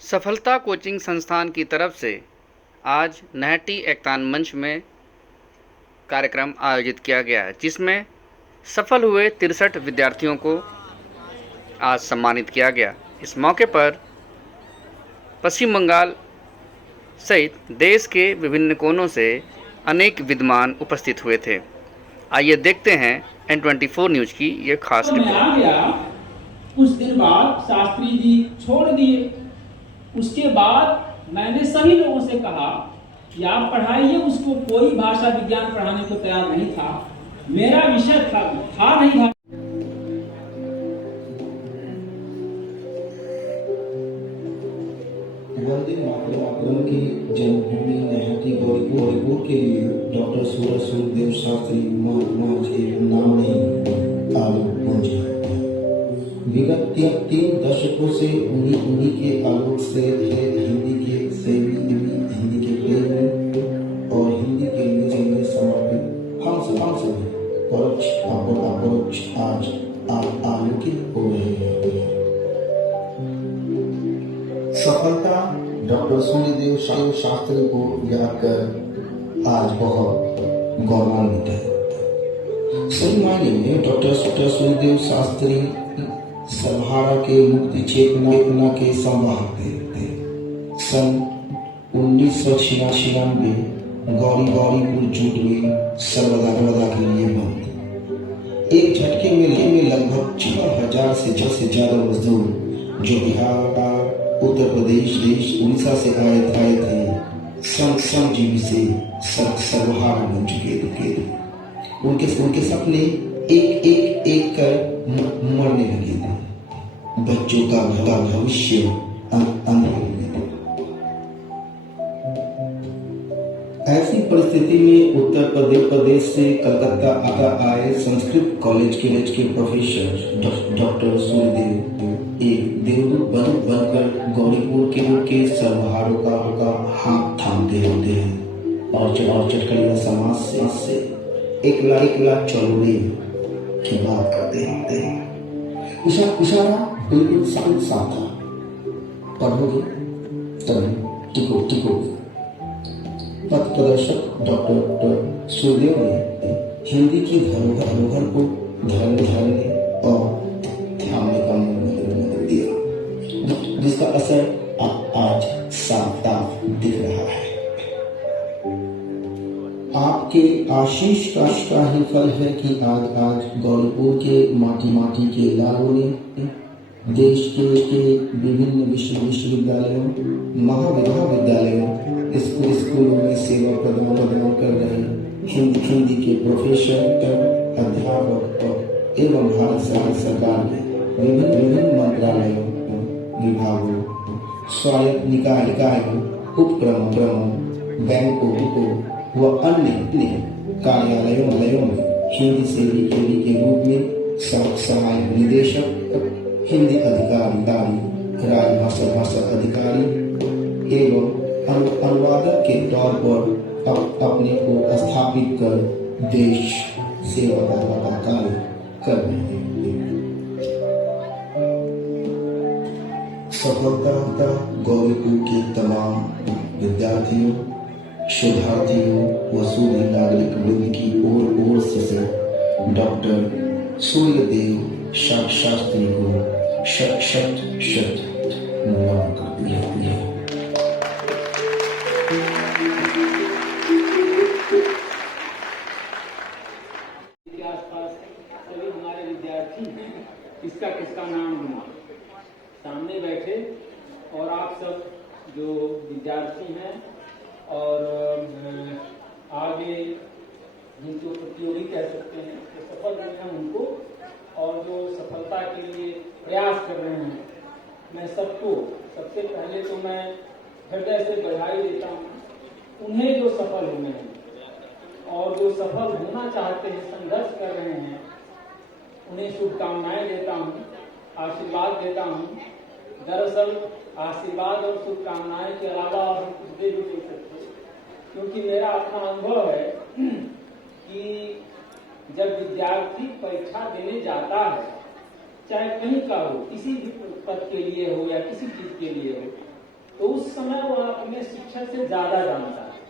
सफलता कोचिंग संस्थान की तरफ से आज नहटी एकतान मंच में कार्यक्रम आयोजित किया गया है, जिसमें सफल हुए 63 विद्यार्थियों को आज सम्मानित किया गया। इस मौके पर पश्चिम बंगाल सहित देश के विभिन्न कोनों से अनेक विद्वान उपस्थित हुए थे। आइए देखते हैं N24 न्यूज की ये खास रिपोर्ट। आ गया। कुछ दिन बाद शास्त्री जी छोड़ दिए। उसके बाद मैंने सभी लोगों से कहा कि आप पढ़ाइए उसको। कोई भाषा विज्ञान पढ़ाने को तैयार नहीं था। मेरा विषय था नहीं। वंदे मातरम की जन्मभूमि नहटी गौरीपुर के लिए डॉक्टर सूर्यदेव शास्त्री माज एक नाम नहीं आलोक पूंजी। विगत 3 दशकों से उन्हीं के आलोक से हिंदी के प्रेम और हिंदी के लिए समर्पित हम सभी परोक्ष अपरोक्ष आज आलोकित हो रहे हैं। सफलता डॉक्टर सूर्यदेव शास्त्री को याद कर आज बहुत गौरवान्वित है। सही मायने में डॉक्टर सूर्यदेव शास्त्री सर्वहारा के मुक्ति चेतना के संवाहक थे। सन 1996 गौरीपुर जुट में सर्वदा के लिए बंद। एक झटके में लगभग 4000 से ज्यादा मजदूर जो बिहार, उत्तर प्रदेश, उड़ीसा से आए थे श्रमजीवी से सर्वहारा बन चुके थे। उनके सपने एक कर मरने लगे थे। बच्चों का भविष्य अंधेरे में था। ऐसी परिस्थिति में उत्तर प्रदेश से कलकत्ता आए संस्कृत कॉलेज के प्रोफेसर डॉक्टर सूर्यदेव एक देवदूत बनकर गौरीपुर के सर्वहारों का हाथ थामते होते हैं और चटकलिया समाज से एक लाख चौड़े की बात करते हैं। इशारा बिल्कुल साफ था। पढ़ोगे तब टिको। पथ प्रदर्शक डॉक्टर सूर्यदेव ने हिंदी की धरोहर को धरने और थामने का निर्णय दिया, जिसका असर आज साफ दिख रहा है। आपके आशीष का ही फल है कि आज गौरीपुर के माटी के लालों ने देश के विभिन्न विश्वविद्यालयों, महाविद्यालयों, स्कूलों में सेवा प्रदान कर रहे हिंदी के प्रोफेसर, अध्यापक एवं भारत सरकार के विभिन्न मंत्रालयों, विभागों, स्वायत्त निकायों, उपक्रमों, बैंकों व अन्य कार्यालयों में हिंदी सेवी के रूप में सहायक निदेशक, हिंदी अधिकारी, राजभाषा अधिकारी एवं अनुवादक के तौर पर अपने को स्थापित कर देश सेवा का कार्य कर रहे हैं। सफलता गौरीपुर के तमाम विद्यार्थियों, शोधार्थियों व सूर्य नागरिक वृंद की ओर से डॉक्टर सूर्यदेव शास्त्री को शत नमन करती है। आसपास सभी हमारे विद्यार्थी हैं। किसका नाम लूं? सामने बैठे और आप सब जो विद्यार्थी हैं और आगे जिनको प्रतियोगी कह सकते हैं, तो सफल हुए हैं उनको, और जो सफलता के लिए प्रयास कर रहे हैं, मैं सबको सबसे पहले तो मैं हृदय से बधाई देता हूँ। उन्हें जो सफल हुए हैं और जो सफल होना चाहते हैं, संघर्ष कर रहे हैं, उन्हें शुभकामनाएं देता हूँ, आशीर्वाद देता हूँ। दरअसल आशीर्वाद और शुभकामनाएं के अलावा और हम कुछ दे भी नहीं सकते, क्योंकि मेरा अपना अनुभव है कि जब विद्यार्थी परीक्षा देने जाता है, चाहे कहीं का हो, किसी भी पद के लिए हो या किसी चीज के लिए हो, तो उस समय वो अपने शिक्षक से ज्यादा जानता है,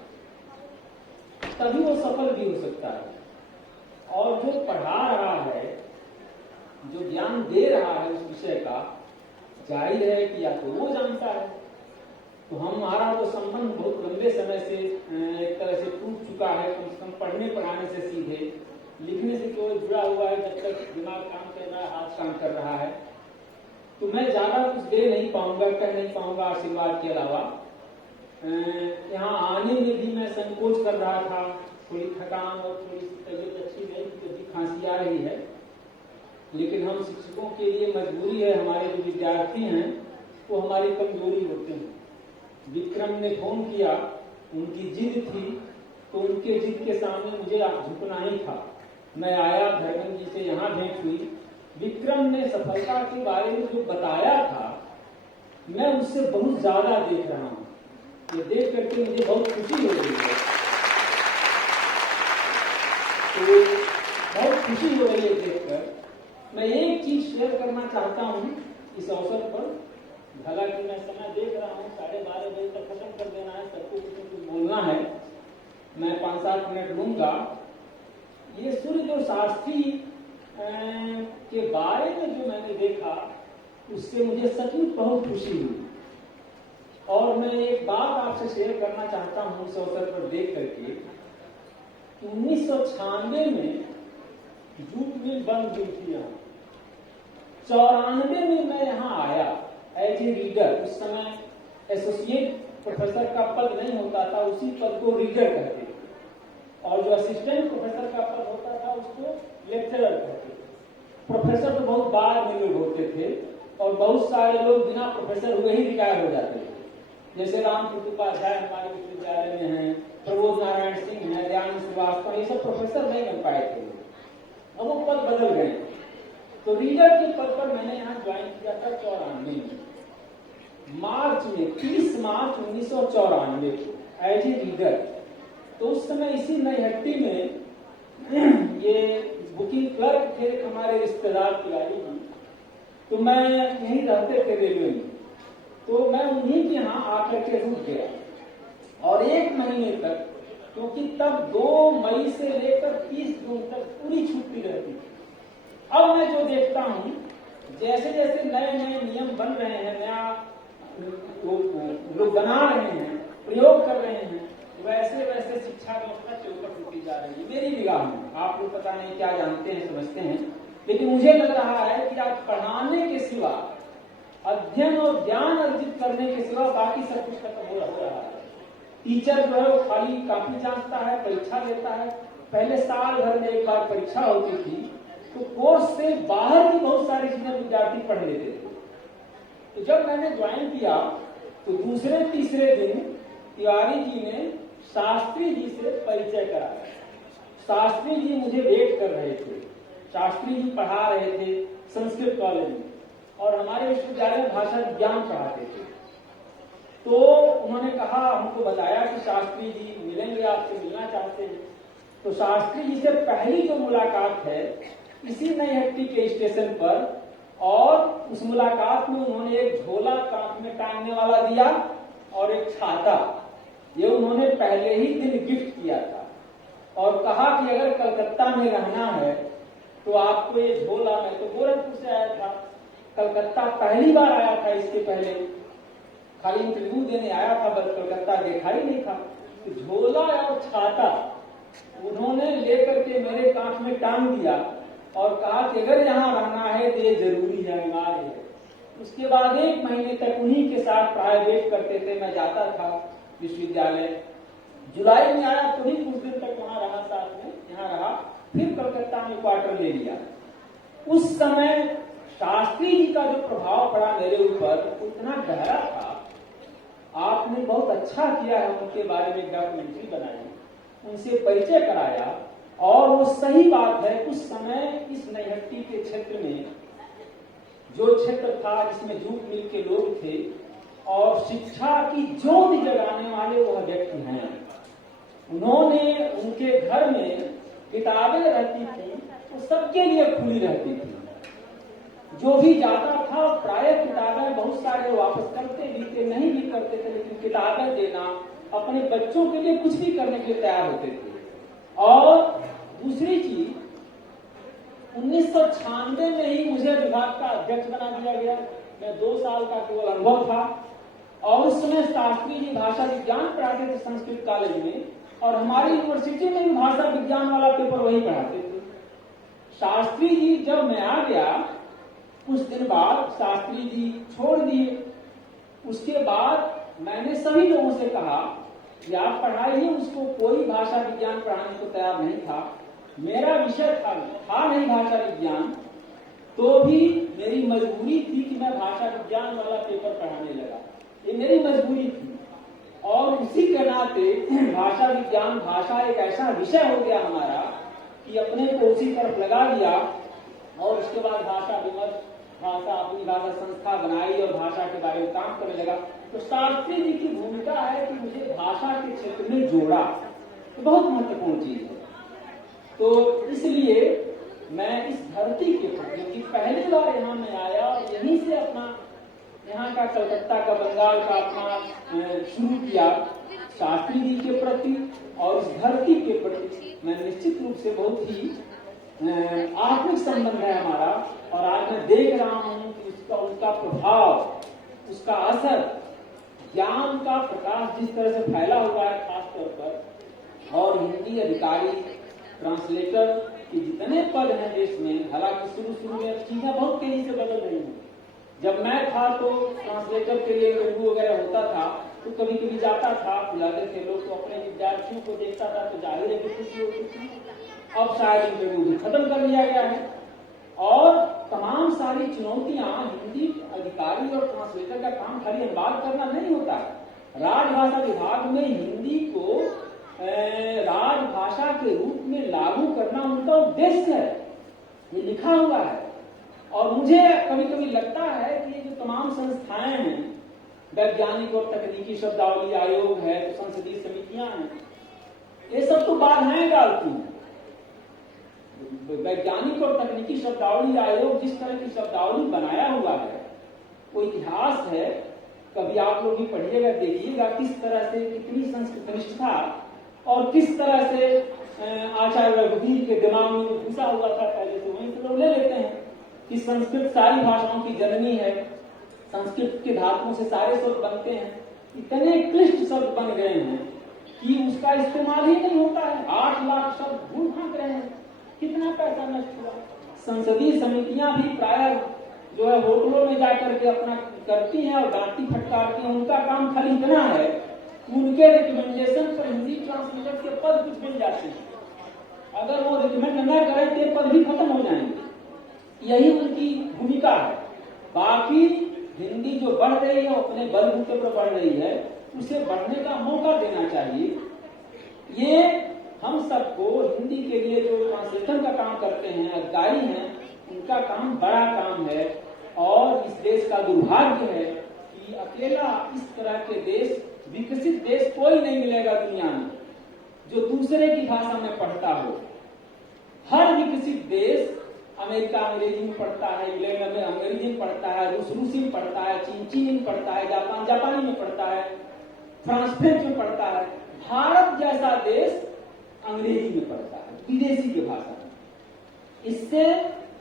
तभी वो सफल भी हो सकता है। और जो पढ़ा रहा है, जो ज्ञान दे रहा है उस विषय का, जाहिर है कि या तो वो जानता है। तो हमारा तो संबंध बहुत लंबे समय से एक तरह से टूट चुका है, कम से कम पढ़ने पढ़ाने से सीधे, लिखने से केवल जुड़ा हुआ है। जब तक दिमाग काम कर रहा है, हाथ काम कर रहा है, तो मैं ज्यादा कुछ दे नहीं पाऊंगा, कर नहीं पाऊंगा आशीर्वाद के अलावा। यहाँ आने में भी मैं संकोच कर रहा था, थोड़ी थकान और थोड़ी सी तबीयत अच्छी नहीं, क्योंकि खांसी आ रही है। लेकिन हम शिक्षकों के लिए मजबूरी है, हमारे जो विद्यार्थी हैं वो हमारी कमजोरी होते हैं। विक्रम ने फोन किया, उनकी जिद थी, तो उनके जिद के सामने मुझे झुकना ही था। मैं आया, धर्मेंद्र जी से यहाँ भेंट हुई। विक्रम ने सफलता के बारे में जो बताया था, मैं उससे बहुत ज्यादा देख रहा हूँ। ये देख करके मुझे बहुत खुशी हो रही है। तो बहुत खुशी हो रही है देखकर। मैं एक चीज शेयर करना चाहता हूँ इस अवसर पर। हालांकि मैं समय देख रहा हूँ, 12:30 बजे तक खत्म कर देना है, सबको कुछ न कुछ बोलना है। मैं 5-7 मिनट लूंगा। ये सूर्य जो शास्त्री के बारे में जो मैंने देखा, उससे मुझे सचमुच बहुत खुशी हुई। और मैं एक बात आपसे शेयर करना चाहता हूँ इस अवसर पर देख करके कि 1996 में जूट मिल बंद हुई थी यहाँ। 94 में मैं यहाँ आया एज ए रीडर। उस समय एसोसिएट प्रोफेसर का पद नहीं होता था, उसी पद को रीडर कहते थे। और जो असिस्टेंट प्रोफेसर का पद होता था उसको लेक्चरर कहते थे। प्रोफेसर तो बहुत बाद में लोग होते थे, और बहुत सारे लोग बिना प्रोफेसर हुए ही रिटायर हो जाते थे। जैसे राम उपाध्याय हमारे विश्वविद्यालय में हैं, प्रबोध नारायण सिंह हैं, दयानंद श्रीवास्तव, ये सब प्रोफेसर नहीं बन पाए थे, अब वो पद बदल गए। तो रीडर के पद पर मैंने यहाँ ज्वाइन किया था 94 में, मार्च में, 30 मार्च 1994 को एज ए रीडर। तो उस समय इसी नईहट्टी में ये बुकिंग क्लर्क थे हमारे रिश्तेदार तिवारी जी, तो मैं यहीं रहते थे रेलवे में। तो मैं उन्हीं के यहाँ आकर के रुक गया, और 1 महीने तक, क्योंकि तब 2 मई से लेकर 30 जून तक पूरी छुट्टी रहती थी। अब मैं जो देखता हूँ, जैसे जैसे नए नए नियम बन रहे हैं, नया लोग बना रहे हैं, प्रयोग कर रहे हैं, वैसे वैसे शिक्षा व्यवस्था चौपट होती जा रही है मेरी निगाह में। आप लोग पता नहीं क्या जानते हैं, समझते हैं, लेकिन मुझे लग रहा है कि आप पढ़ाने के सिवा, अध्ययन और ज्ञान अर्जित करने के सिवा बाकी सब कुछ खत्म हो रहा है। टीचर जो है वो खाली कॉपी जांचता है, परीक्षा लेता है। पहले साल भर में एक बार परीक्षा होती थी, तो कोर्स से बाहर भी बहुत सारी चीजें विद्यार्थी पढ़ लेते थे। तो जब मैंने ज्वाइन किया, तो दूसरे तीसरे दिन तिवारी जी ने शास्त्री जी से परिचय कराया। शास्त्री जी मुझे वेट कर रहे थे। शास्त्री जी पढ़ा रहे थे संस्कृत कॉलेज में, और हमारे विश्वविद्यालय में भाषा विज्ञान पढ़ाते थे। तो उन्होंने कहा, हमको बताया कि शास्त्री जी मिलेंगे, आपसे मिलना चाहते हैं। तो शास्त्री जी से पहली जो मुलाकात है इसी नईहट्टी के स्टेशन पर, और उस मुलाकात में उन्होंने एक झोला कांच में टांगने वाला दिया और एक छाता, ये उन्होंने पहले ही दिन गिफ्ट किया था, और कहा कि अगर कलकत्ता में रहना है तो आपको ये झोला, मैं तो गोरखपुर से आया था, कलकत्ता पहली बार आया था, इसके पहले खाली इंटरव्यू देने आया था, बस कलकत्ता देखा ही नहीं था। तो झोला और छाता उन्होंने लेकर के मेरे कांच में टांग दिया और कहा कि अगर यहाँ रहना है तो ये जरूरी है, अनिवार्य है। उसके बाद 1 महीने तक उन्हीं के साथ प्राइवेट करते थे, मैं जाता था विश्वविद्यालय। जुलाई में आया तो ही कुछ दिन तक वहां रहा, साथ में यहाँ रहा, फिर कलकत्ता में क्वार्टर ले लिया। उस समय शास्त्री जी का जो प्रभाव पड़ा मेरे ऊपर उतना गहरा था। आपने बहुत अच्छा किया है, उनके बारे में डॉक्यूमेंट्री बनाई, उनसे परिचय कराया। और वो सही बात है, उस समय इस नईहट्टी के क्षेत्र में, जो क्षेत्र था जिसमें जूट मिल के लोग थे और शिक्षा की ज्योति जगाने वाले वह व्यक्ति हैं, उन्होंने, उनके घर में किताबें रहती थी, वो सबके लिए खुली रहती थी। जो भी जाता था प्राय किताबें बहुत सारे वापस करते भी थे, नहीं भी करते थे किताबें देना, अपने बच्चों के लिए कुछ भी करने के लिए तैयार होते थे। और दूसरी चीज, 1996 में ही मुझे विभाग का अध्यक्ष बना दिया गया। मैं 2 साल का केवल अनुभव था और उस समय शास्त्री जी भाषा विज्ञान पढ़ाते थे संस्कृत कॉलेज में, और हमारी यूनिवर्सिटी में भी भाषा विज्ञान वाला पेपर वही पढ़ाते थे। शास्त्री जी जब मैं आ गया, कुछ दिन बाद शास्त्री जी छोड़ दिए। उसके बाद मैंने सभी लोगों से कहा कि आप पढ़ाइए उसको, कोई भाषा विज्ञान पढ़ाने को तैयार नहीं था। मेरा विषय था नहीं भाषा विज्ञान, तो भी मेरी मजबूरी थी कि मैं भाषा विज्ञान वाला पेपर पढ़ाने लगा। ये मेरी मजबूरी थी और उसी के नाते भाषा विज्ञान, भाषा एक ऐसा विषय हो गया हमारा कि अपने को उसी तरफ लगा दिया। और उसके बाद भाषा विमर्श, भाषा अपनी भाषा संस्था बनाई और भाषा के बारे में काम करने लगा। तो शास्त्री जी की भूमिका है कि मुझे भाषा के क्षेत्र में जोड़ा, तो बहुत महत्वपूर्ण चीज है। तो इसलिए मैं इस धरती के प्रति, क्योंकि पहली बार यहाँ मैं आया और यहीं से अपना यहाँ का कलकत्ता का, बंगाल का अपना शुरू किया, शास्त्री जी के प्रति और इस धरती के प्रति मैं निश्चित रूप से बहुत ही आत्मिक संबंध है हमारा। और आज मैं देख रहा हूँ कि उनका प्रभाव, उसका असर, ज्ञान का प्रकाश जिस तरह से फैला हुआ है खास तौर पर। और हिंदी अधिकारी, ट्रांसलेटर के जितने पद हैं देश में, हालांकि शुरू में चीजें बहुत तेजी से बदल रही हैं। जब मैं था तो ट्रांसलेटर के लिए इंटरव्यू वगैरह होता था, तो कभी कभी जाता था, बुलाते थे लोग, तो अपने विद्यार्थियों को देखता था तो जाहिर है कि खुशी होती थी। अब शायद इंटरव्यू भी खत्म कर दिया गया है और तमाम सारी चुनौतियां, हिंदी अधिकारी और ट्रांसलेटर का काम खाली अनुवाद करना नहीं होता। राजभाषा विभाग में हिंदी को राजभाषा के रूप में लागू करना उनका उद्देश्य है, ये लिखा हुआ है। और मुझे कभी कभी लगता है कि ये जो तमाम संस्थाएं हैं, वैज्ञानिक और तकनीकी शब्दावली आयोग है, तो संसदीय समितियां हैं, ये सब तो बाधाएं डालती हैं। वैज्ञानिक और तकनीकी शब्दावली आयोग जिस तरह की शब्दावली बनाया हुआ है, वो इतिहास है, कभी आप लोग भी पढ़िएगा, देखिएगा किस तरह से, कितनी संस्कृत निष्ठा और किस तरह से आचार्य रघुवीर के दिमाग में घुसा हुआ था पहले से, वहीं से लोग ले लेते हैं कि संस्कृत सारी भाषाओं की जननी है, संस्कृत के धातुओं से सारे शब्द बनते हैं। इतने क्लिष्ट शब्द बन गए हैं कि उसका इस्तेमाल ही नहीं होता है। 8 लाख शब्द भूल भाग रहे हैं, कितना पैसा नष्ट हुआ। संसदीय समितियां भी प्राय जो है होटलों में जाकर के अपना करती हैं और डांटी फटकारती हैं। उनका काम खाली इतना है, उनके रिकमेंडेशन पर हिंदी ट्रांसलेटर के पद कुछ मिल जाते हैं। अगर वो रिकमेंड न करें तो पद भी खत्म हो जाएंगे, यही उनकी भूमिका है। बाकी हिंदी जो बढ़ रही है, अपने बलबूते पर बढ़ रही है, उसे बढ़ने का मौका देना चाहिए। ये हम सबको हिंदी के लिए जो ट्रांसलेशन का काम करते हैं, अधिकारी हैं, उनका काम बड़ा काम है। और इस देश का दुर्भाग्य है कि अकेला इस तरह के देश, विकसित देश कोई नहीं मिलेगा दुनिया में जो दूसरे की भाषा में पढ़ता हो। हर विकसित देश, अमेरिका अंग्रेजी में पढ़ता है, इंग्लैंड में अंग्रेजी में पढ़ता है, रूस रूसी में पढ़ता है, चीनी में पढ़ता है, जापान जापानी में पढ़ता है, फ्रांस फ्रेंच में पढ़ता है। भारत जैसा देश अंग्रेजी में पढ़ता है, विदेशी की भाषा में। इससे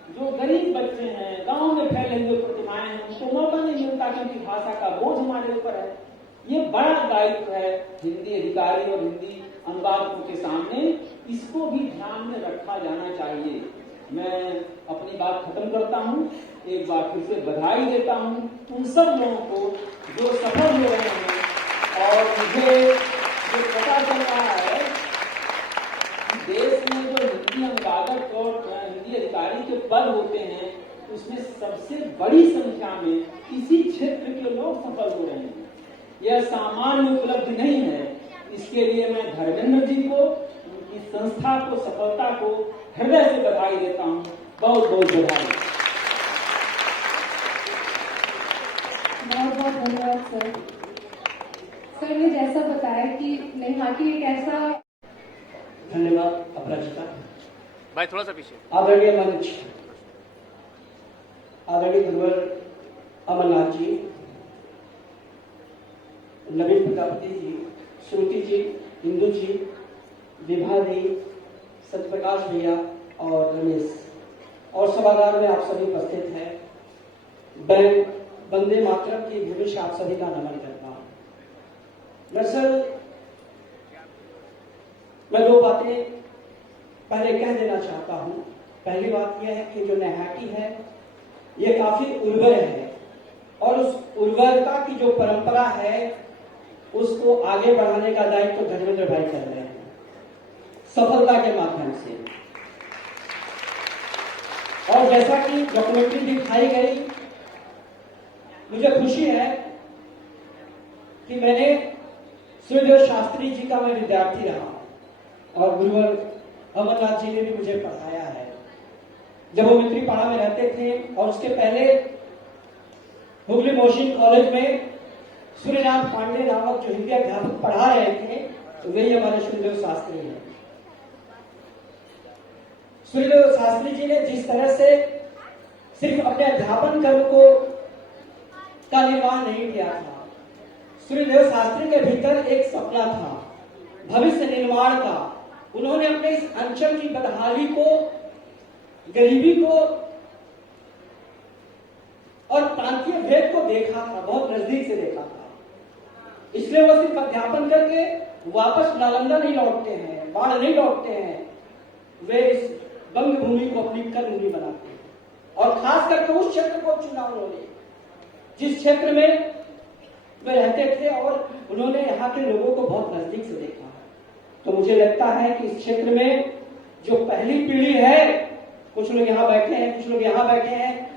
जो गरीब बच्चे हैं, गांव में फैले हुए प्रतिभाएं हैं, उनको मौका नहीं मिलता क्योंकि भाषा का बोझ हमारे ऊपर है। ये बड़ा दायित्व है हिंदी अधिकारी और हिंदी अनुवादकों के सामने, इसको भी ध्यान में रखा जाना चाहिए। मैं अपनी बात खत्म करता हूँ, एक बार फिर से बधाई देता हूँ उन सब लोगों को जो सफल हो रहे हैं। और मुझे जो पता चल रहा है कि देश में जो हिंदी अनुवादक और हिंदी अधिकारी के पद होते हैं, उसमें सबसे बड़ी संख्या में इसी क्षेत्र के लोग सफल हो रहे हैं। यह सामान्य उपलब्धि नहीं है। इसके लिए मैं धर्मेंद्र जी को, उनकी संस्था को, सफलता को हृदय से बधाई देता हूँ। बहुत बहुत बधाई। बहुत बहुत धन्यवाद सर। सर ने जैसा बताया कि नेहाटी एक ऐसा। धन्यवाद अपराजिता। भाई थोड़ा सा पीछे। आदरणीय मंच, आदरणीय गुरुवर अमरनाथ जी, नवीन प्रजापति जी, श्रुति जी, इंदु जी, विभा दी, सत्यप्रकाश भैया और रमेश और सभागार में आप सभी उपस्थित हैं। मैं वंदे मातरम की ध्वनि से आप सभी का नमन करता हूं। दरअसल मैं दो बातें पहले कह देना चाहता हूं। पहली बात यह है कि जो नैहाटी है ये काफी उर्वर है और उस उर्वरता की जो परंपरा है उसको आगे बढ़ाने का दायित्व तो धर्मेंद्र भाई कर रहे हैं सफलता के माध्यम से। और जैसा कि डॉक्यूमेंट्री दिखाई गई, मुझे खुशी है कि मैंने सूर्यदेव शास्त्री जी का मैं विद्यार्थी रहा और गुरुवर अमरनाथ जी ने भी मुझे पढ़ाया है। जब वो मित्रीपाड़ा में रहते थे और उसके पहले हुगली मोहसिन कॉलेज में सूर्यनाथ पांडे नामक जो हिंदी अध्यापक पढ़ा रहे थे, तो वही हमारे सूर्यदेव शास्त्री हैं। सूर्यदेव शास्त्री जी ने जिस तरह से सिर्फ अपने अध्यापन कर्म को का निर्वाह नहीं किया था, सूर्यदेव शास्त्री के भीतर एक सपना था भविष्य निर्माण का। उन्होंने अपने इस अंचल की बदहाली को, गरीबी को और प्रांतीय भेद को देखा था, बहुत नजदीक से देखा था। इसलिए वो सिर्फ अध्यापन करके वापस नालंदा नहीं लौटते हैं, बाढ़ नहीं लौटते हैं, वे इस बंग भूमि को अपनी कर्मभूमि बनाते हैं। और खास करके उस क्षेत्र को चुना उन्होंने जिस क्षेत्र में वे रहते थे और उन्होंने यहाँ के लोगों को बहुत नजदीक से देखा। तो मुझे लगता है कि इस क्षेत्र में जो पहली पीढ़ी है, कुछ लोग यहाँ बैठे हैं, कुछ लोग यहाँ बैठे हैं,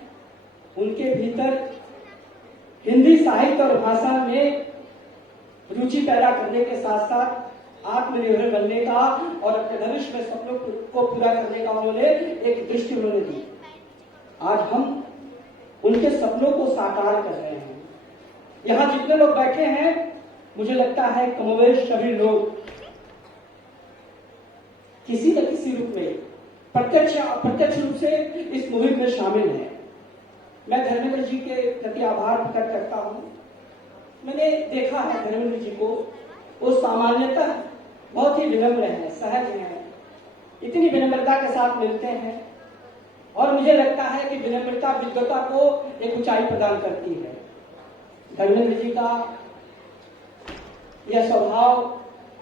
उनके भीतर हिंदी साहित्य और भाषा में रुचि पैदा करने के साथ साथ आत्मनिर्भर बनने का और अपने भविष्य में सपनों को पूरा करने का उन्होंने एक दृष्टि उन्होंने दी। आज हम उनके सपनों को साकार कर रहे हैं। यहाँ जितने लोग बैठे हैं, मुझे लगता है कमोवेश सभी लोग किसी न किसी रूप में प्रत्यक्ष अप्रत्यक्ष रूप से इस मुहिम में शामिल है। मैं धर्मेंद्र जी के प्रति आभार प्रकट करता हूं। मैंने देखा है धर्मेंद्र जी को, वो सामान्यतः बहुत ही विनम्र है, सहज है, इतनी विनम्रता के साथ मिलते हैं और मुझे लगता है कि विनम्रता विद्वता को एक ऊंचाई प्रदान करती है। धर्मेंद्र जी का यह स्वभाव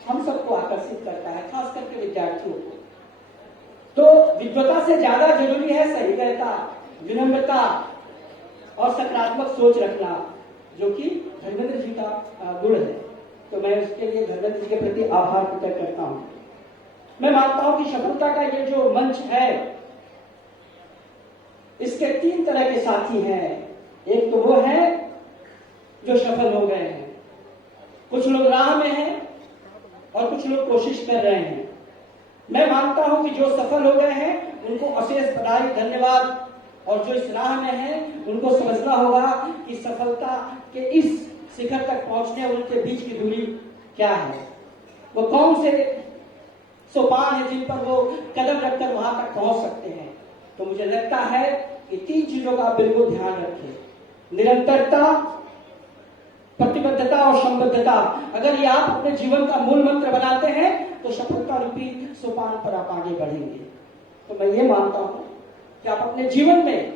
हम सबको आकर्षित करता है, खास करके विद्यार्थियों को। तो विद्वता से ज्यादा जरूरी है सहृदयता, विनम्रता और सकारात्मक सोच रखना, जो कि धर्मेंद्र जी का गुण है। तो मैं उसके लिए धर्मेंद्र जी के प्रति आभार प्रकट करता हूं। मैं मानता हूं कि सफलता का ये जो मंच है, इसके तीन तरह के साथी हैं। एक तो वो है जो सफल हो गए हैं, कुछ लोग राह में हैं और कुछ लोग कोशिश कर रहे हैं। मैं मानता हूं कि जो सफल हो गए हैं उनको अशेष बधाई, धन्यवाद, और जो इस राह में हैं उनको समझना होगा कि सफलता के इस शिखर तक पहुंचने और उनके बीच की दूरी क्या है, वो कौन से सोपान है जिन पर वो कदम रखकर वहां तक पहुंच सकते हैं। तो मुझे लगता है कि तीन चीजों का बिल्कुल ध्यान रखें, निरंतरता, प्रतिबद्धता और संबद्धता। अगर ये आप अपने जीवन का मूल मंत्र बनाते हैं तो सफलता रूपी सोपान पर आप आगे बढ़ेंगे। तो मैं ये मानता हूं कि आप अपने जीवन में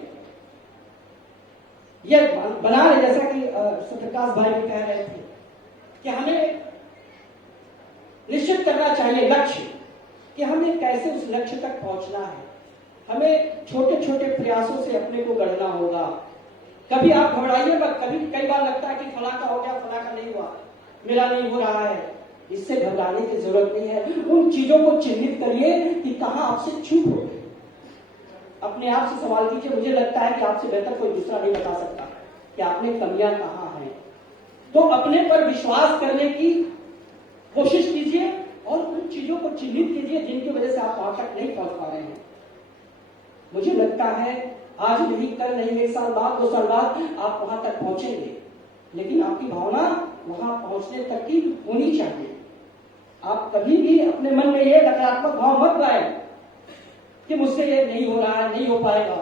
ये बना रहे, जैसा कि सत्यप्रकाश भाई भी कह रहे थे कि हमें निश्चित करना चाहिए लक्ष्य, कि हमें कैसे उस लक्ष्य तक पहुंचना है। हमें छोटे छोटे प्रयासों से अपने को गढ़ना होगा। कभी आप घबराइए मत। कभी कई बार लगता है कि फला का हो गया, फला का नहीं हुआ, मेरा नहीं हो रहा है। इससे घबराने की जरूरत नहीं है। उन चीजों को चिन्हित करिए कि कहां आपसे चूक हो गई। अपने आप से सवाल कीजिए। मुझे लगता है कि आपसे बेहतर कोई दूसरा नहीं बता सकता कि आपने कमियां कहां हैं। तो अपने पर विश्वास करने की कोशिश कीजिए और उन चीजों को चिन्हित कीजिए जिनकी वजह से आप वहां तक नहीं पहुंच पा रहे हैं। मुझे लगता है आज नहीं, कल नहीं, 1 साल बाद, 2 साल बाद आप वहां तक पहुंचेंगे, लेकिन आपकी भावना वहां पहुंचने तक की होनी चाहिए। आप कभी भी अपने मन में ये नकारात्मक भाव मत लाए कि मुझसे ये नहीं हो रहा है, नहीं हो पाएगा।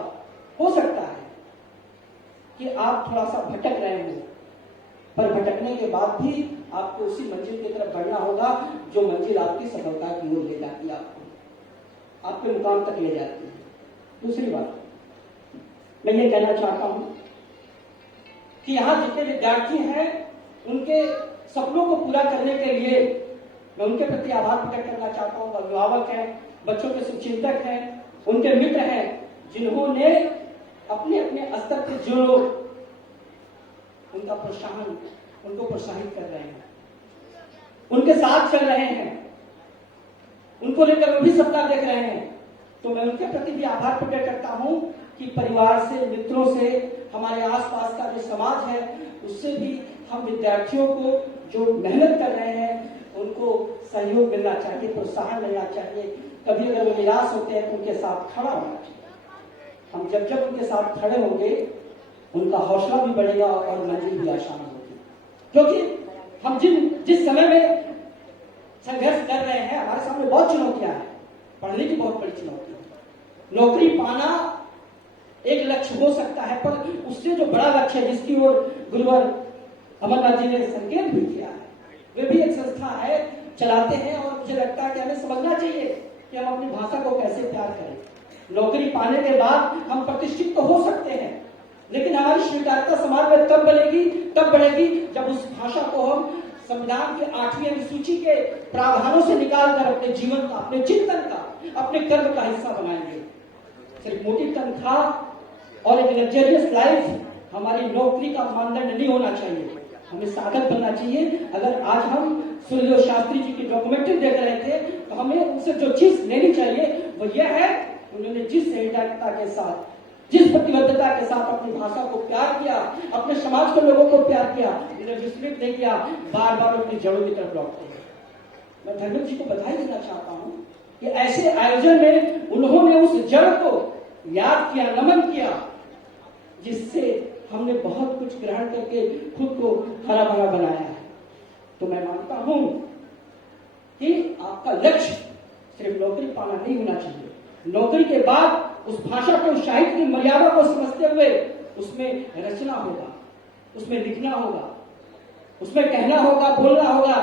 हो सकता है कि आप थोड़ा सा भटक रहे हो, पर भटकने के बाद भी आपको उसी मंजिल की तरफ बढ़ना होगा जो मंजिल आपकी सफलता की ओर ले जाती है, आपको आपके मुकाम तक ले जाती है। दूसरी बात मैं ये कहना चाहता हूं कि यहां जितने विद्यार्थी हैं उनके सपनों को पूरा करने के लिए मैं उनके प्रति आभार प्रकट करना चाहता हूं। अभिभावक हैं, बच्चों के शुभचिंतक हैं, उनके मित्र हैं, जिन्होंने अपने अपने स्तर पर जो लोग उनको प्रोत्साहित कर रहे हैं, उनके साथ चल रहे हैं, उनको लेकर वो भी सपना देख रहे हैं, तो मैं उनके प्रति भी आभार प्रकट करता हूं कि परिवार से, मित्रों से, हमारे आसपास का जो समाज है उससे भी हम विद्यार्थियों को जो मेहनत कर रहे हैं उनको सहयोग मिलना चाहिए, प्रोत्साहन मिलना चाहिए। कभी अगर वो निराश होते हैं तो उनके साथ खड़ा होना चाहिए। हम जब उनके साथ खड़े होंगे उनका हौसला भी बढ़ेगा और मंजिल भी आसान होगी। क्योंकि हम जिस समय में संघर्ष कर रहे हैं हमारे सामने बहुत चुनौतियां हैं, पढ़ने की बहुत बड़ी चुनौती है। नौकरी पाना एक लक्ष्य हो सकता है, पर उससे जो बड़ा लक्ष्य है जिसकी ओर गुरुवर अमरनाथ जी ने संकेत भी किया है, वे भी एक संस्था है, चलाते हैं। और मुझे लगता है कि हमें समझना चाहिए कि हम अपनी भाषा को कैसे प्यार करें। नौकरी पाने के बाद हम प्रतिष्ठित तो हो सकते हैं, लेकिन हमारी स्वीकार्यता समाज में तब बढ़ेगी जब उस भाषा को हम संविधान के 8वीं अनुसूची के प्रावधानों से निकालकर अपने जीवन का, अपने चिंतन का, अपने कर्म का हिस्सा बनाएंगे। सिर्फ मोटी तनख्वाह और एक लग्जरियस लाइफ हमारी नौकरी का मानदंड नहीं होना चाहिए, हमें साधक बनना चाहिए। अगर आज हम सुखदेव शास्त्री जी की डॉक्यूमेंट्री देख रहे थे तो हमें उनसे जो चीज लेनी चाहिए वो यह है, उन्होंने जिस सहजता के साथ, जिस प्रतिबद्धता के साथ अपनी भाषा को प्यार किया, अपने समाज के लोगों को प्यार किया, उन्हें विस्मृत नहीं किया, बार बार अपनी जड़ों की तरफ लौटते हैं। मैं धर्मेंद्र जी को बधाई देना चाहता हूं कि ऐसे आयोजन में उन्होंने उस जड़ को याद किया, नमन किया, जिससे हमने बहुत कुछ ग्रहण करके खुद को हरा भरा बनाया है। तो मैं मानता हूं कि आपका लक्ष्य सिर्फ नौकरी पाना नहीं होना चाहिए। नौकरी के बाद उस भाषा के, उस साहित्य की मर्यादा को समझते हुए उसमें रचना होगा, उसमें लिखना होगा, उसमें कहना होगा, बोलना होगा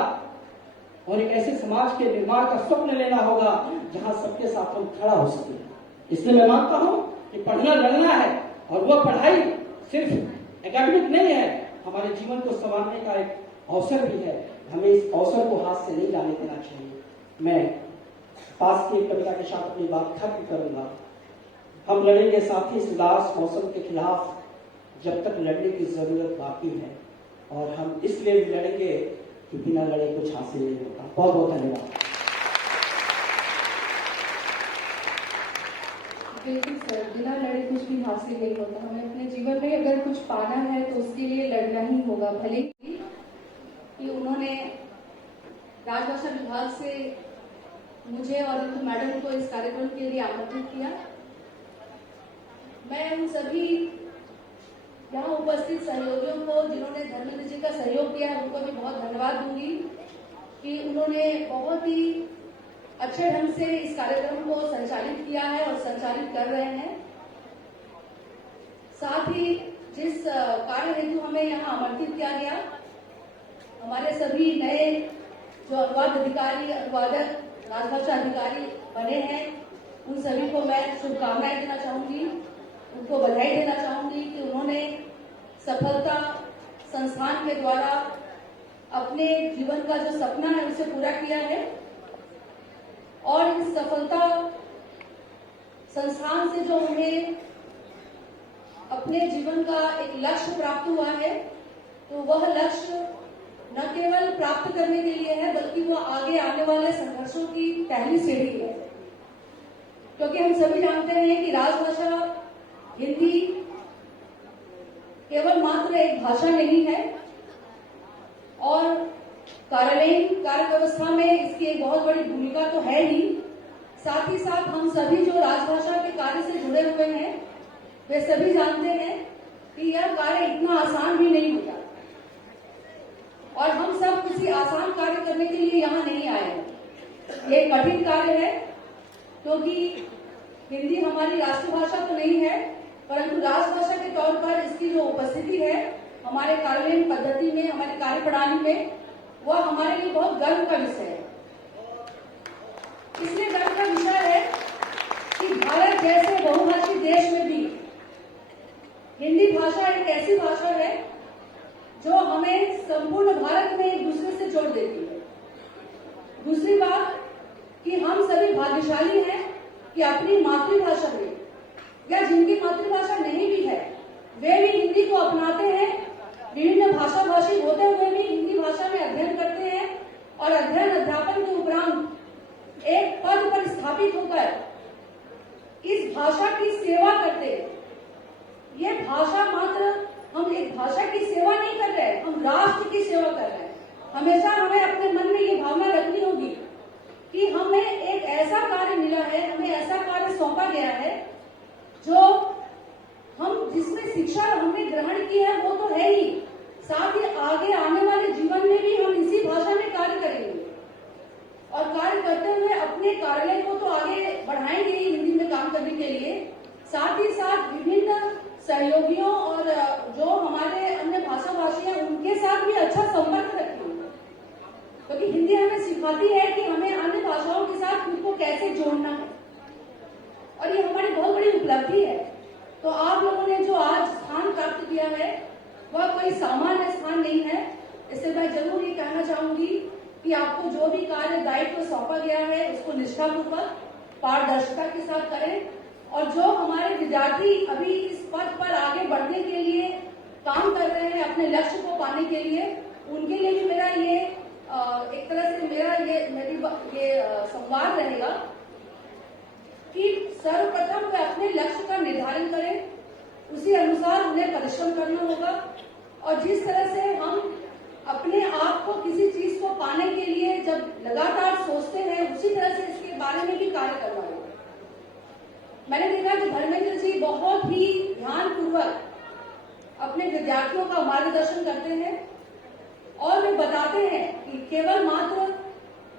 और एक ऐसे समाज के निर्माण का स्वप्न लेना होगा जहां सबके साथ हम खड़ा हो सके। इसलिए मैं मानता हूं कि पढ़ना लड़ना है और वह पढ़ाई सिर्फ एकेडमिक नहीं है, हमारे जीवन को संवारने का एक अवसर भी है। हमें इस अवसर को हाथ से नहीं जाने देना चाहिए। मैं पास की कविता के साथ अपनी बात खत्म करूंगा। हम लड़ेंगे साथी इस उदास मौसम के खिलाफ जब तक लड़ने की जरूरत बाकी है, और हम इसलिए भी लड़ेंगे कि बिना लड़े कुछ हासिल नहीं होता। बहुत बहुत धन्यवाद। बिल्कुल सर, बिना लड़े कुछ भी हासिल नहीं होता। हमें अपने जीवन में अगर कुछ पाना है तो उसके लिए लड़ना ही होगा। भले कि उन्होंने राजभाषा विभाग से मुझे और रितु मैडम को इस कार्यक्रम के लिए आमंत्रित किया। मैं उन सभी यहाँ उपस्थित सहयोगियों को जिन्होंने धर्मेंद्र जी का सहयोग किया है उनको भी बहुत धन्यवाद दूंगी कि उन्होंने बहुत ही अच्छे ढंग से इस कार्यक्रम को संचालित किया है और संचालित कर रहे हैं। साथ ही जिस कार्य हेतु हमें यहाँ आमंत्रित किया गया, हमारे सभी नए जो अनुवाद अधिकारी, अनुवादक, राजभाषा अधिकारी बने हैं, उन सभी को मैं शुभकामनाएं देना चाहूंगी, उनको बधाई देना चाहूंगी कि उन्होंने सफलता संस्थान के द्वारा अपने जीवन का जो सपना है उसे पूरा किया है। और इस सफलता संस्थान से जो उन्हें अपने जीवन का एक लक्ष्य प्राप्त हुआ है, तो वह लक्ष्य न केवल प्राप्त करने के लिए है बल्कि वह आगे आने वाले संघर्षों की पहली सीढ़ी है। क्योंकि हम सभी जानते हैं कि राजभाषा हिंदी केवल मात्र एक भाषा नहीं है और कार्यालयीन कार्य व्यवस्था में इसकी एक बहुत बड़ी भूमिका तो है ही। साथ ही साथ हम सभी जो राजभाषा के कार्य से जुड़े हुए हैं वे सभी जानते हैं कि यह कार्य इतना आसान भी नहीं होता और हम सब किसी आसान कार्य करने के लिए यहाँ नहीं आए हैं। ये कठिन कार्य है क्योंकि हिंदी हमारी राष्ट्रभाषा तो नहीं है, परंतु राजभाषा के तौर पर इसकी जो उपस्थिति है हमारे कार्यालयीन पद्धति में, हमारी कार्यप्रणाली में, वह हमारे लिए बहुत गर्व का विषय है। इसलिए गर्व का विषय है कि भारत जैसे बहुभाषी देश में भी हिंदी भाषा एक ऐसी भाषा है जो हमें संपूर्ण भारत में एक दूसरे से जोड़ देती है। दूसरी बात कि हम सभी भाग्यशाली हैं कि अपनी मातृभाषा में, या जिनकी मातृभाषा नहीं भी है वे भी हिंदी को अपनाते हैं, विभिन्न भाषा भाषी होते हुए भी हिंदी भाषा में अध्ययन करते हैं और अध्ययन अध्यापन के उपरांत एक पद पर स्थापित होकर इस भाषा की सेवा करते हैं। ये भाषा मात्र, हम एक भाषा की सेवा नहीं कर रहे, हम राष्ट्र की सेवा कर रहे हैं। हमेशा हमें अपने मन में ये भावना रखनी होगी कि हमें एक ऐसा कार्य मिला है, हमें ऐसा कार्य सौंपा गया है जो हम, जिसमें शिक्षा हमने ग्रहण की है वो तो है ही, साथ ही आगे आने वाले जीवन में भी हम इसी भाषा में कार्य करेंगे और कार्य करते हुए अपने कार्यालय को तो आगे बढ़ाएंगे ही हिंदी में काम करने के लिए, साथ ही साथ विभिन्न सहयोगियों और जो हमारे अन्य भाषा भाषी हैं उनके साथ भी अच्छा संपर्क रखेंगे, क्योंकि हिंदी हमें सिखाती है कि हमें अन्य भाषाओं के साथ खुद को कैसे जोड़ना है और ये हमारी बहुत बड़ी उपलब्धि है। तो आप लोगों ने जो आज स्थान प्राप्त किया है वह कोई सामान्य स्थान नहीं है। इससे मैं जरूर ये कहना चाहूंगी कि आपको जो भी कार्य दायित्व सौंपा गया है उसको निष्ठापूर्वक पारदर्शिता के साथ करें और जो हमारे विद्यार्थी अभी इस पथ पर आगे बढ़ने के लिए काम कर रहे हैं अपने लक्ष्य को पाने के लिए, उनके लिए भी मेरा ये एक तरह से मेरी संवाद रहेगा कि सर्वप्रथम वे अपने लक्ष्य का निर्धारण करें, उसी अनुसार उन्हें परिश्रम करना होगा और जिस तरह से हम अपने आप को किसी चीज को पाने के लिए जब लगातार सोचते हैं उसी तरह से इसके बारे में भी कार्य करना होगा। मैंने देखा कि धर्मेंद्र जी बहुत ही ध्यानपूर्वक अपने विद्यार्थियों का मार्गदर्शन करते हैं और वे बताते हैं कि केवल मात्र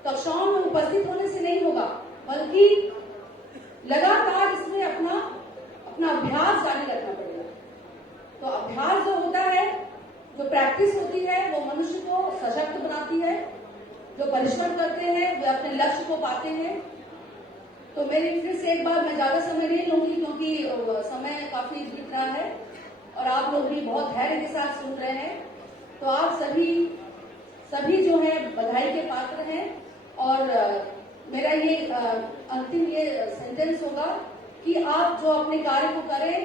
कक्षाओं में उपस्थित होने से नहीं होगा, बल्कि लगातार इसमें अपना अभ्यास जारी रखना पड़ेगा। तो अभ्यास जो होता है, जो प्रैक्टिस होती है, वो मनुष्य को सशक्त बनाती है। जो परिश्रम करते हैं वे अपने लक्ष्य को पाते हैं। तो मेरी फिर से एक बार, मैं ज्यादा समय नहीं लूंगी क्योंकि समय काफी बीत रहा है और आप लोग भी बहुत धैर्य के साथ सुन रहे हैं। तो आप सभी जो है बधाई के पात्र हैं और मेरा ये अंतिम ये सेंटेंस होगा कि आप जो अपने कार्य को करें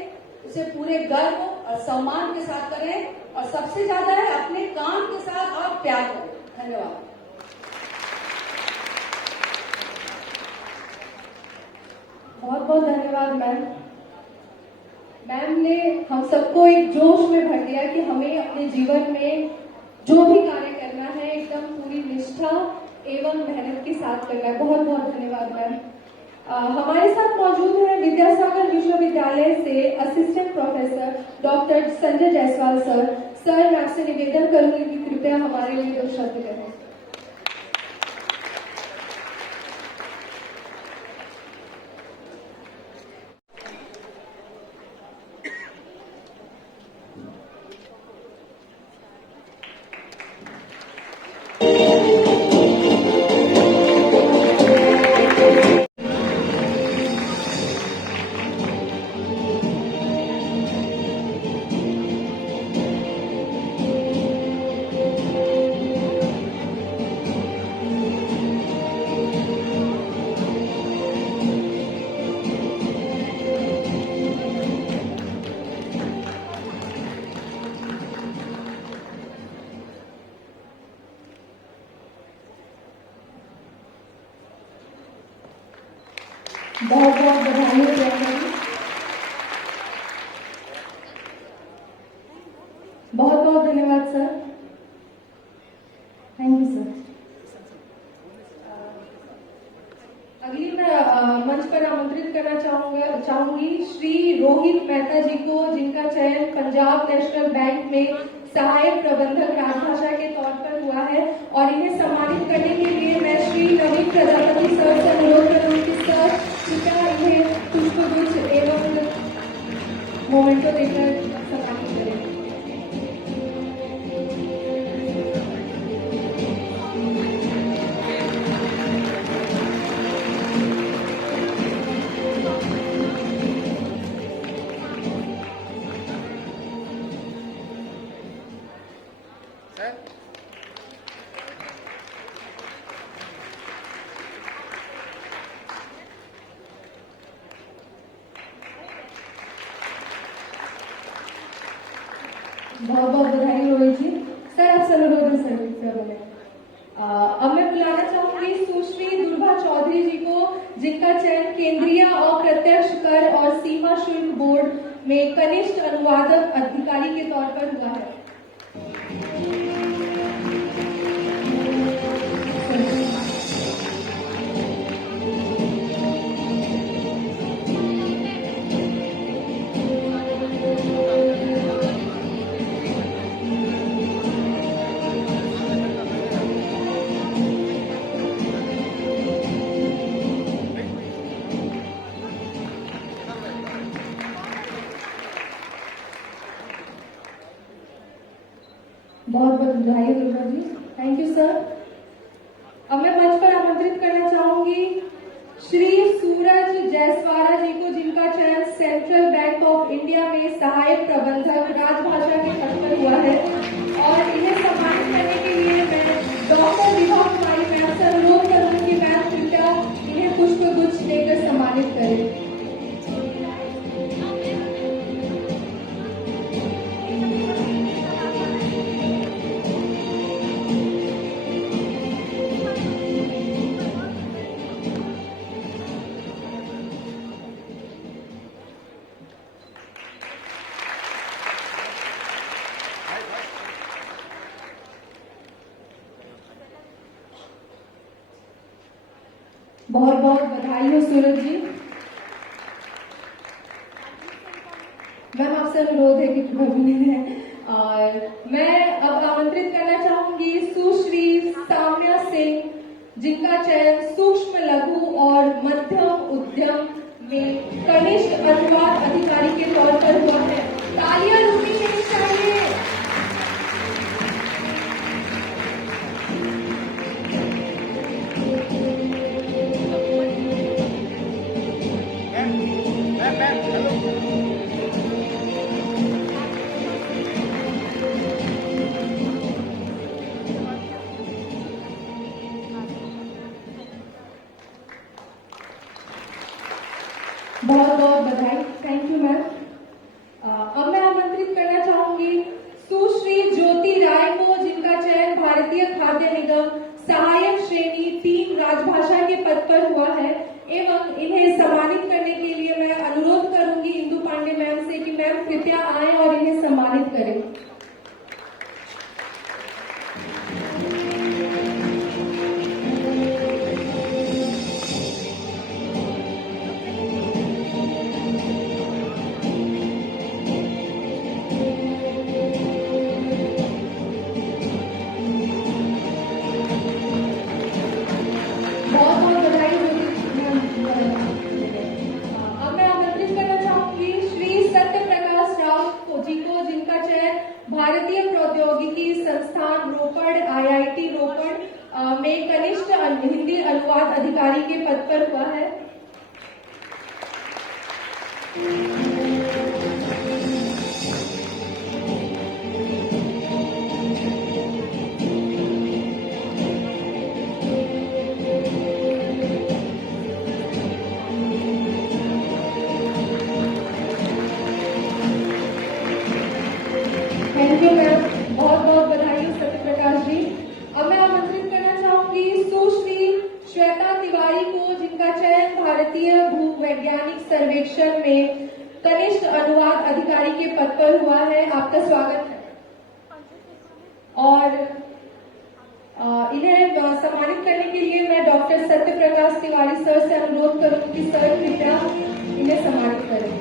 उसे पूरे गर्व और सम्मान के साथ करें और सबसे ज्यादा है अपने काम के साथ आप प्यार करें। धन्यवाद। बहुत बहुत धन्यवाद मैम। मैम ने हम सबको एक जोश में भर दिया कि हमें अपने जीवन में जो भी कार्य करना है एकदम पूरी निष्ठा एवं मेहनत के साथ करना है। बहुत बहुत धन्यवाद मैम। हमारे साथ मौजूद है विद्यासागर विश्वविद्यालय से assistant professor doctor Sanjay Jaiswal sir. Sir, मैं आपसे निवेदन करूंगी कि कृपया हमारे लिए 2 शब्द कहें। बहुत बहुत बधाई। बहुत बहुत धन्यवाद सर। Thank you sir. अगली मैं मंच पर आमंत्रित करना चाहूंगी श्री रोहित मेहता जी को, जिनका चयन पंजाब नेशनल बैंक में सहायक प्रबंधक राजभाषा के तौर पर हुआ है और इन्हें सम्मानित करने के लिए मैं श्री नवीन प्रजापति सर से अनुरोध करूंगी कि सर कृपया इन्हें पुष्पगुच्छ एवं मोमेंटो देकर सम्मानित करें। बहुत बहुत बधाई रोहित जी। सर आप सर्वोदय सर बोले। अब मैं बुलाना चाहूंगी सुश्री दुर्गा चौधरी जी को, जिनका चयन केंद्रीय अप्रत्यक्ष कर और सीमा शुल्क बोर्ड में कनिष्ठ अनुवादक अधिकारी के तौर पर हुआ है। बहुत बहुत बधाई Durga ji. Thank you sir. अब मैं मंच पर आमंत्रित करना चाहूंगी श्री सूरज जयसवारा जी को, जिनका चयन सेंट्रल बैंक ऑफ इंडिया में सहायक प्रबंधक राजभाषा के पद पर हुआ है, और इन्हें सम्मानित करने के लिए मैं डॉक्टर विभा कुमारी मैम से अनुरोध करूंगी कि मैम कृपया इन्हें पुष्प गुच्छ देकर सम्मानित करें। बहुत बहुत बधाई हो सूरज जी। मैम आपसे अनुरोध है कि और मैं अब आमंत्रित करना चाहूंगी सुश्री साम्या सिंह, जिनका चयन सूक्ष्म लघु और मध्यम उद्यम में कनिष्ठ अनुवाद अधिकारी के तौर पर हुआ है। तालियां रुकनी नहीं चाहिए। बहुत बहुत बधाई। Thank you ma'am. अब मैं आमंत्रित करना चाहूंगी सुश्री ज्योति राय को, जिनका चयन भारतीय खाद्य निगम सहायक श्रेणी 3 राजभाषा के पद पर हुआ है, एवं इन्हें सम्मानित करने के लिए मैं अनुरोध करूंगी इंदु पांडे मैम से कि मैम कृपया आए और इन्हें सम्मानित करें। भारतीय प्रौद्योगिकी संस्थान रोपड़ IIT रोपड़ में कनिष्ठ हिंदी अनुवाद अधिकारी के पद पर हुआ है। Thank you ma'am. बहुत बहुत बधाई सत्य प्रकाश जी। अब मैं आमंत्रित करना चाहूंगी सुश्री श्वेता तिवारी को, जिनका चयन भारतीय भूवैज्ञानिक सर्वेक्षण में कनिष्ठ अनुवाद अधिकारी के पद पर हुआ है। आपका स्वागत है। और इन्हें सम्मानित करने के लिए मैं डॉक्टर सत्य प्रकाश तिवारी सर से अनुरोध करूंगी कि सर कृपया इन्हें सम्मानित करें।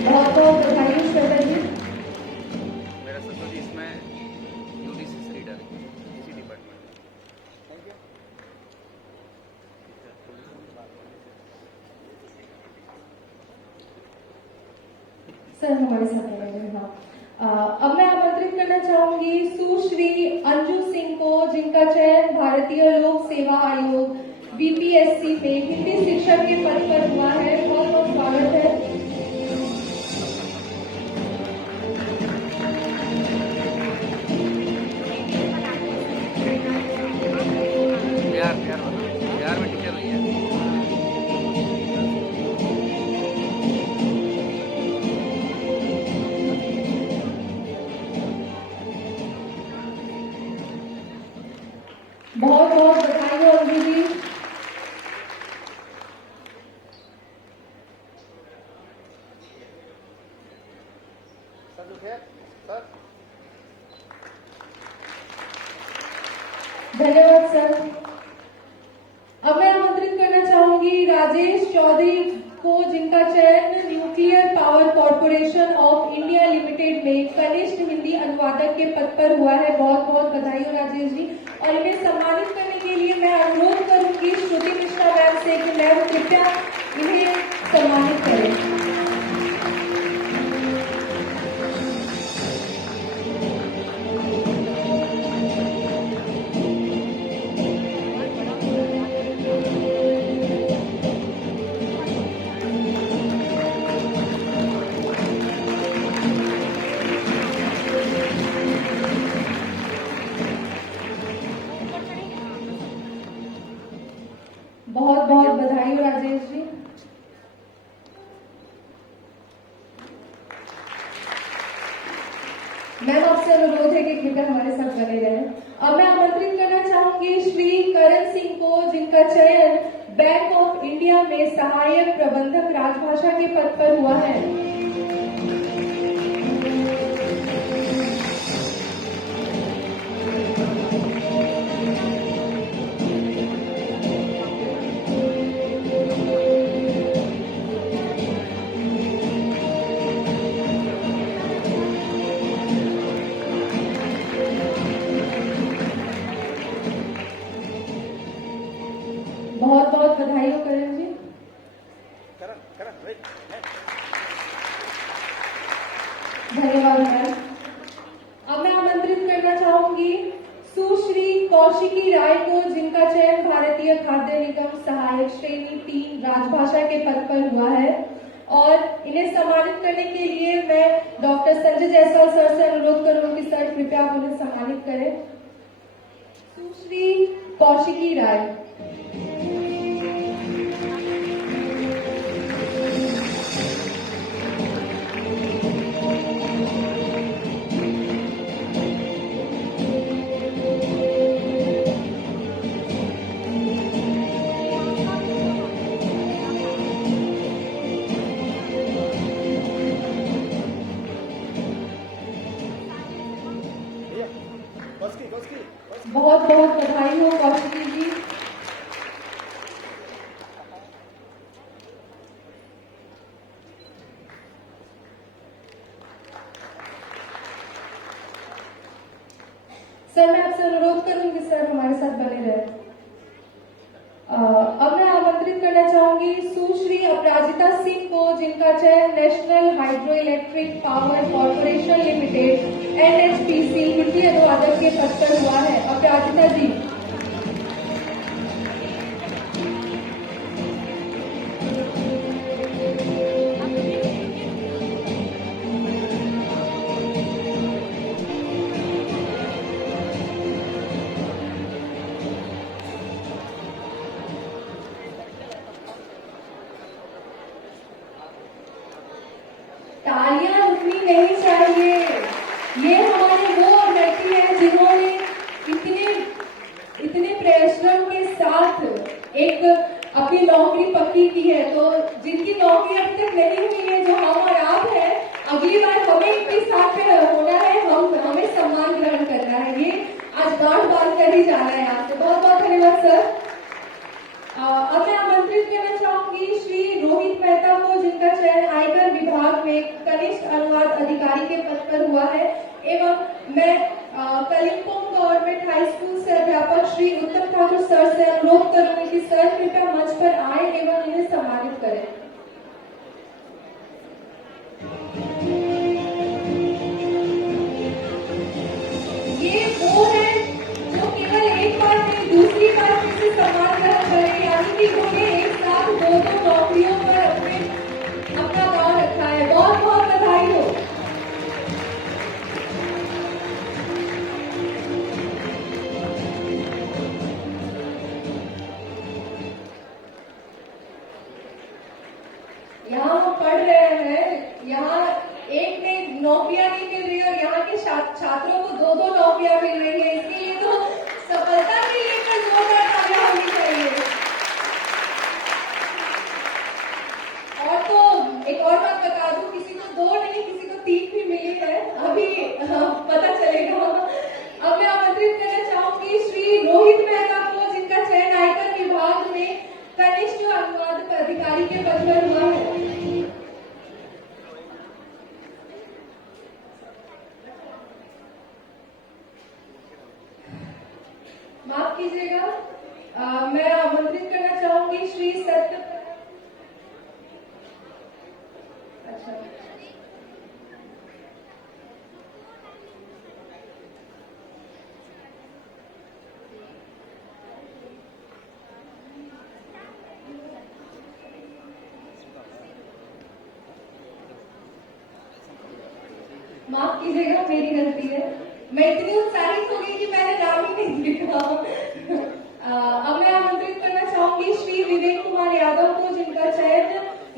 बहुत बहुत बधाई श्वेता जी। मेरा ससुर जी इसमें यूडीसी रीडर है, इसी डिपार्टमेंट में। सर हमारे साथ रहेंगे। बहुत बहुत बधाई हो अंजू जी। धन्यवाद सर। अब मैं आमंत्रित करना चाहूंगी राजेश चौधरी को, जिनका चयन nuclear power corporation of India limited में कनिष्ठ हिंदी अनुवादक के पद पर हुआ है। बहुत बहुत बधाई हो राजेश जी। और इन्हें सम्मानित करने के लिए मैं अनुरोध करूंगी श्रुति मिश्रा मैम से कि मैम कृपया इन्हें सम्मानित करें। बहुत बहुत बधाई हो राजेश जी। मैम आपसे अनुरोध है कि कृपया हमारे साथ बने रहें। अब मैं आमंत्रित करना चाहूंगी श्री करण सिंह को, जिनका चयन बैंक ऑफ इंडिया में सहायक प्रबंधक राजभाषा के पद पर हुआ है। बहुत बहुत बधाई हो करण जी। धन्यवाद मैम। अब मैं आमंत्रित करना चाहूंगी सुश्री कौशिकी राय को, जिनका चयन भारतीय खाद्य निगम सहायक श्रेणी 3 राजभाषा के पद पर हुआ है। और इन्हें सम्मानित करने के लिए मैं डॉक्टर संजय जायसवाल सर से अनुरोध करूंगी कि सर कृपया आप उन्हें सम्मानित करें। सुश्री कौशिकी राय। बहुत बहुत बधाई हो कौशिकी जी। सर मैं आपसे अनुरोध करूंगी सर हमारे साथ बने रहे। अब मैं आमंत्रित करना चाहूंगी सुश्री अपराजिता सिंह को, जिनका चयन national hydro electric power corporation limited NHPC Hindi अनुवादक के पद पर हुआ है। अपराजिता जी। तालियां रुकनी नहीं चाहिए। ये हमारे वो व्यक्ति हैं जिन्होंने इतने परिश्रम के साथ एक अपनी नौकरी पक्की की है। तो जिनकी नौकरी अभी तक नहीं हुई है, जो हम और आप हैं, अगली बार हमें इनके साथ में होना है, हमें सम्मान ग्रहण करना है। ये आज गांठ बांध कर ही जाना है आपसे। बहुत बहुत धन्यवाद सर। अब मैं आमंत्रित करना चाहूंगी श्री रोहित मेहता को, जिनका चयन आयकर विभाग में कनिष्ठ अनुवाद अधिकारी के पद पर हुआ है। एवं मैं कलिम्पोंग गवर्नमेंट हाई स्कूल से अध्यापक श्री उत्तम ठाकुर सर से अनुरोध करूंगी कि सर कृपया मंच पर आए एवं इन्हें सम्मानित करें। ये वो है जो केवल एक बार में दूसरी बार में से सम्मान ग्रहण करें, यानी कि उन्होंने एक साथ दो नौकरियों पर अपना नाम रखा है। बहुत बहुत बधाई हो। यहाँ वो पढ़ रहे हैं, यहाँ एक ने नौकरियां नहीं मिल रही और यहाँ के छात्रों को दो नौकरियां मिल रही है। इसके लिए तो सफलता के लिए कीजिएगा, मैं आमंत्रित करना चाहूंगी श्री सत्य। अच्छा, माफ कीजिएगा, मेरी गलती है। मैं इतनी उत्साहित हो गई कि मैंने नाम ही नहीं लिखा। अब मैं आमंत्रित करना चाहूंगी श्री विवेक कुमार यादव को, जिनका चयन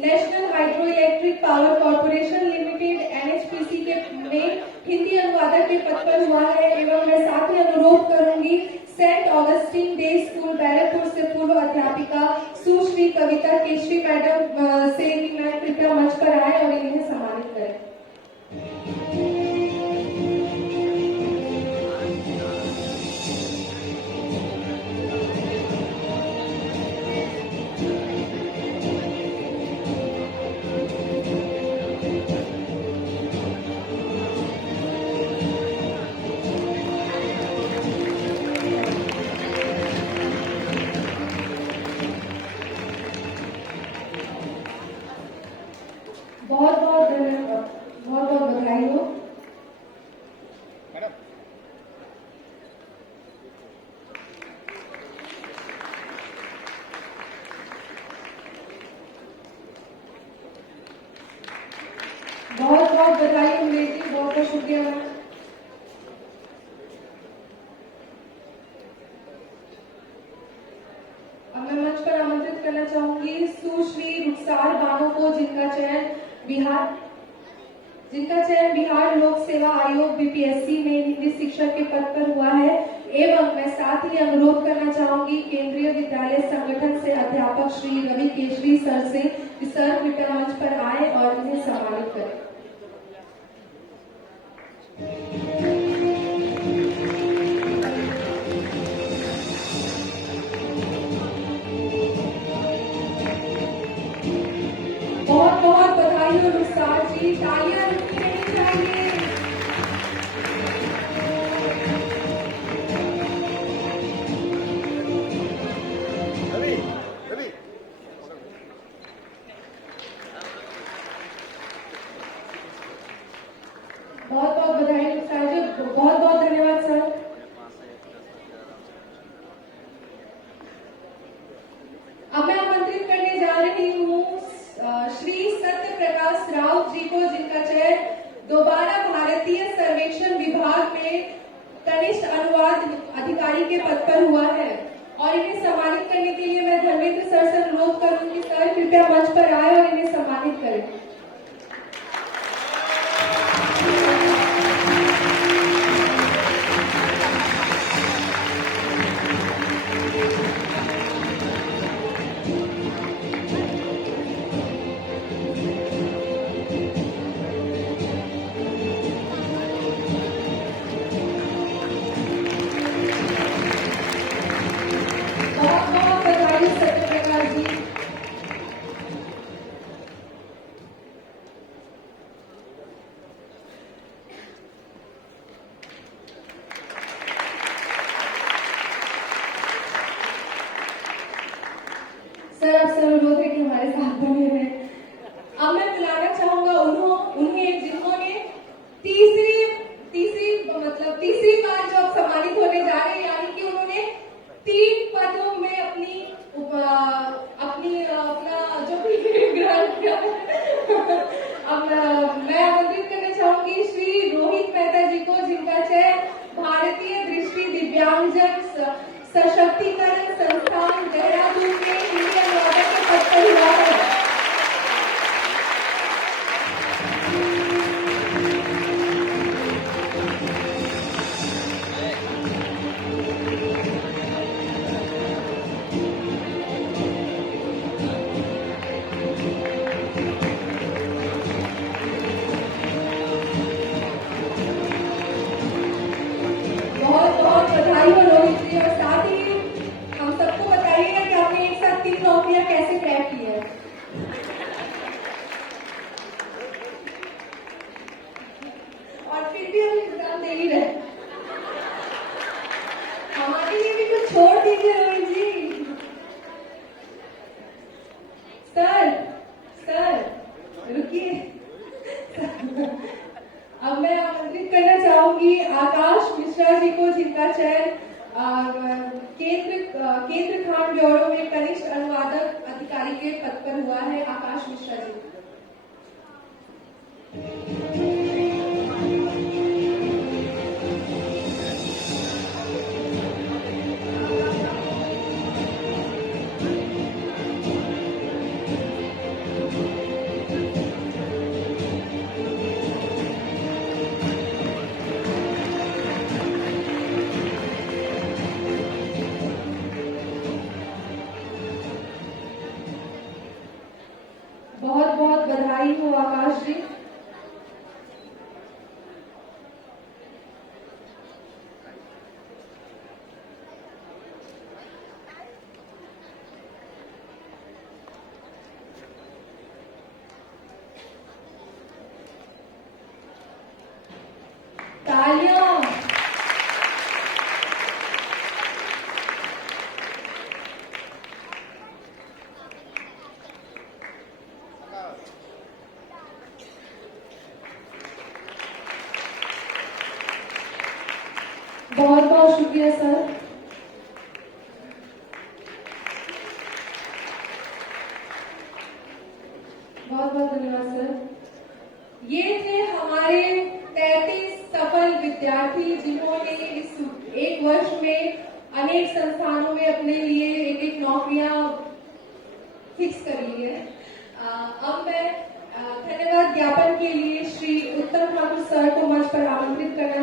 national hydro electric power corporation limited NHPC के में हिंदी अनुवादक के पद पर हुआ है। एवं मैं साथ ही अनुरोध करूंगी Saint Augustine Day School Barrackpore से पूर्व अध्यापिका सुश्री कविता केशरी मैडम से कि मैं कृपया मंच पर आए और इन्हें सम्मानित करें। बहुत बहुत बधाई हो। बहुत बहुत बधाई उमेश जी, बहुत बहुत शुक्रिया। अब मैं मंच पर आमंत्रित करना चाहूंगी सुश्री रुखसार बानो को, जिनका चयन बिहार लोक सेवा आयोग BPSC में हिंदी शिक्षक के पद पर हुआ है। एवं मैं साथ ही अनुरोध करना चाहूंगी केंद्रीय विद्यालय संगठन से अध्यापक श्री रवि केशरी सर से कि सर कृपया मंच पर आए और इन्हें सम्मानित करें। बहुत बहुत बधाई हो रुखसार जी, तालियां रुकनी नहीं चाहिए। बहुत बहुत बधाई रुखसार जी, बहुत बहुत धन्यवाद सर। अब मैं आमंत्रित करने जा रही हूँ श्री सत्य प्रकाश राउत जी को, जिनका चयन दोबारा भारतीय सर्वेक्षण विभाग में कनिष्ठ अनुवाद अधिकारी के पद पर हुआ है। और इन्हें सम्मानित करने के लिए मैं धर्मेंद्र सर से अनुरोध करूंगी, सर कृपया मंच पर आए और इन्हें सम्मानित करें। सर आपसे अनुरोध है कि हमारे साथ बने रहें। अब मैं बुलाना चाहूंगा उन्हें जिन्होंने तीसरी बार जो अब सम्मानित होने जा रहे हैं, यानी कि उन्होंने 3 पदों में अपना जो भी ग्रहण किया। अब मैं आमंत्रित करना चाहूंगी श्री रोहित मेहता जी को, जिनका चयन भारतीय दृष्टि दिव्यांगजन सशक्तिकरण संस्थान देहरादून में हिंदी अनुवादक के पद पर हुआ है। बहुत बहुत बधाई हो रोहित जी, और साथ ही हम सबको बताइएगा कि आपने एक साथ 3 नौकरियां कैसे क्रैक की है। और फिर भी हम एग्जाम दे ही रहे। हमारे लिए भी कुछ छोड़ दीजिए रोहित जी। सर रुकिए। अब मैं आमंत्रित करना चाहूंगी आकाश मिश्रा जी को, जिनका चयन केंद्र खान ब्यूरो में कनिष्ठ अनुवादक अधिकारी के पद पर हुआ है। आकाश मिश्रा जी। बहुत बहुत बधाई हो आकाश जी। तालियां। बहुत बहुत शुक्रिया सर। बहुत बहुत धन्यवाद सर। ये थे हमारे 33 सफल विद्यार्थी जिन्होंने इस एक वर्ष में अनेक संस्थानों में अपने लिए एक एक नौकरियां फिक्स कर ली है। अब मैं धन्यवाद ज्ञापन के लिए श्री उत्तम ठाकुर सर को मंच पर आमंत्रित करना